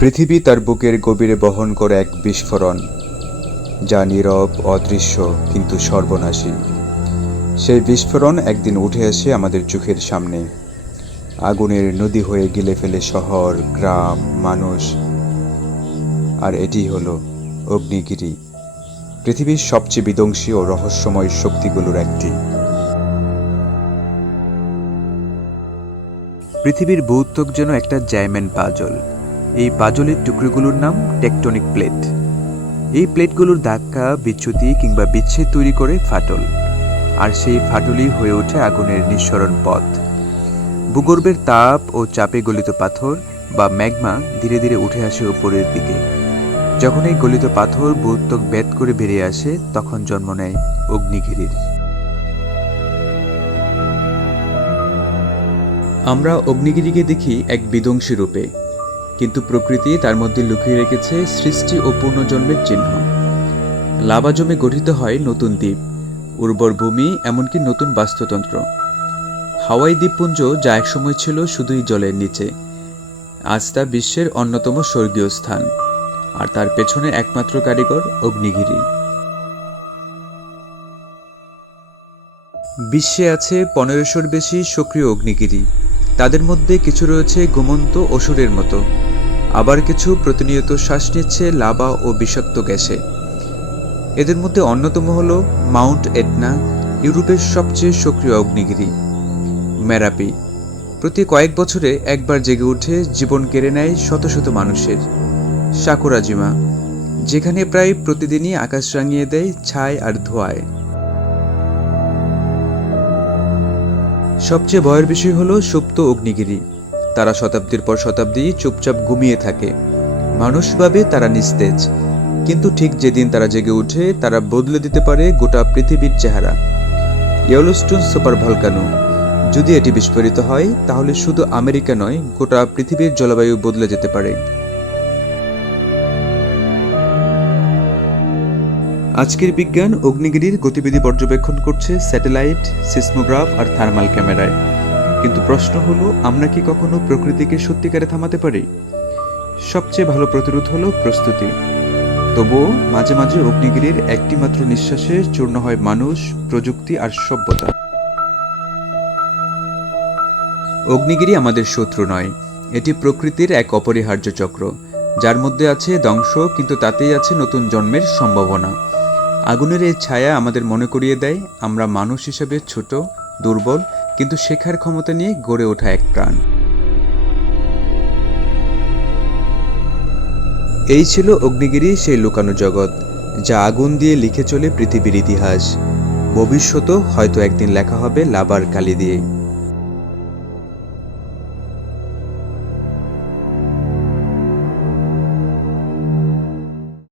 পৃথিবী তার বুকের গভীরে বহন করে এক বিস্ফোরণ, যা নীরব, অদৃশ্য, কিন্তু সর্বনাশী। সেই বিস্ফোরণ একদিন উঠে আসে আমাদের চোখের সামনে। আগুনের নদী হয়ে গিলে ফেলে শহর, গ্রাম, মানুষ। আর এটি হলো অগ্নিগিরি, পৃথিবীর সবচেয়ে বিধ্বংসী ও রহস্যময় শক্তিগুলোর একটি। পৃথিবীর ভৌত্বক যেন একটা জায়ম্যান পাজল। এই পাজলের টুকরোগুলোর নাম টেকটনিক প্লেট। এই প্লেটগুলোর ধাক্কা, বিচ্যুতি কিংবা বিচ্ছেদ তৈরি করে ফাটল। আর সেই ফাটলই হয়ে ওঠে আগুনের নিঃসরণ পথ। ভূগর্ভের তাপ ও চাপে গলিত পাথর বা ম্যাগমা ধীরে ধীরে উঠে আসে উপরের দিকে। যখন এই গলিত পাথর ভৌত্বক বেদ করে বেরিয়ে আসে, তখন জন্ম নেয় অগ্নিগিরির। আমরা অগ্নিগিরিকে দেখি এক বিধ্বংসী রূপে। কিন্তু প্রকৃতি তার মধ্যে লুকিয়ে রেখেছে সৃষ্টি ও পুনর্জন্মের চিহ্ন। লাভা জমে গঠিত হয় নতুন দ্বীপ, উর্বর ভূমি এমনকি নতুন বাস্তুতন্ত্র। হাওয়াই দ্বীপপুঞ্জ যা একসময় ছিল শুধুই জলের নিচে, আজ তা বিশ্বের অন্যতম স্বর্গীয় স্থান, আর তার পেছনে একমাত্র কারিগর অগ্নিগিরি। বিশ্বে আছে পনেরোশোর বেশি সক্রিয় অগ্নিগিরি তাদের মধ্যে কিছু রয়েছে ঘুমন্ত অসুরের মতো। আবার কিছু প্রতিনিয়ত শ্বাস নিচ্ছে লাভা ও বিষাক্ত গ্যাসে। এদের মধ্যে অন্যতম হল মাউন্ট এটনা, ইউরোপের সবচেয়ে সক্রিয় অগ্নিগিরি, ম্যারাপি। প্রতি কয়েক বছরে একবার জেগে উঠে জীবন কেড়ে নেয় শত শত মানুষের। সাকুরাজিমা, যেখানে প্রায় প্রতিদিনই আকাশ রাঙিয়ে দেয় ছায় আর ধোঁয়ায়। সবচেয়ে ভয়ের বিষয় হলো সুপ্ত অগ্নিগিরি। তারা শতাব্দীর পর শতাব্দী চুপচাপ ঘুমিয়ে থাকে। মানুষ ভাবে তারা নিস্তেজ। কিন্তু ঠিক যেদিন তারা জেগে ওঠে তারা বদলে দিতে পারে গোটা পৃথিবীর চেহারা। Yellowstone super volcano. যদি এটি বিস্ফোরিত হয়, তাহলে শুধু আমেরিকা নয়, গোটা পৃথিবীর জলবায়ু বদলে যেতে পারে। আজকের বিজ্ঞান অগ্নিগিরির গতিবিধি পর্যবেক্ষণ করছে স্যাটেলাইট, সিসমোগ্রাফ আর থার্মাল ক্যামেরায়। কিন্তু প্রশ্ন হলো, আমরা কি কখনো প্রকৃতিকে সত্যিকারে থামাতে পারি? সবচেয়ে ভালো প্রতিরোধ হলো প্রস্তুতি। তবুও মাঝে মাঝে অগ্নিগিরির একটি মাত্র নিঃশ্বাসে চূর্ণ হয় মানুষ, প্রযুক্তি আর সভ্যতা। অগ্নিগিরি আমাদের শত্রু নয়। এটি প্রকৃতির এক অপরিহার্য চক্র। যার মধ্যে আছে ধ্বংস, কিন্তু তাতেই আছে নতুন জন্মের সম্ভাবনা। আগুনের এই ছায়া আমাদের মনে করিয়ে দেয়, আমরা মানুষ হিসেবে ছোট, দুর্বল, কিন্তু শেখার ক্ষমতা নিয়ে গড়ে ওঠা এক প্রাণ। এই ছিল অগ্নিগিরি, সেই লুকানো জগৎ, যা আগুন দিয়ে লিখে চলে পৃথিবীর ইতিহাস। ভবিষ্যতও হয়তো একদিন লেখা হবে লাবার কালি দিয়ে।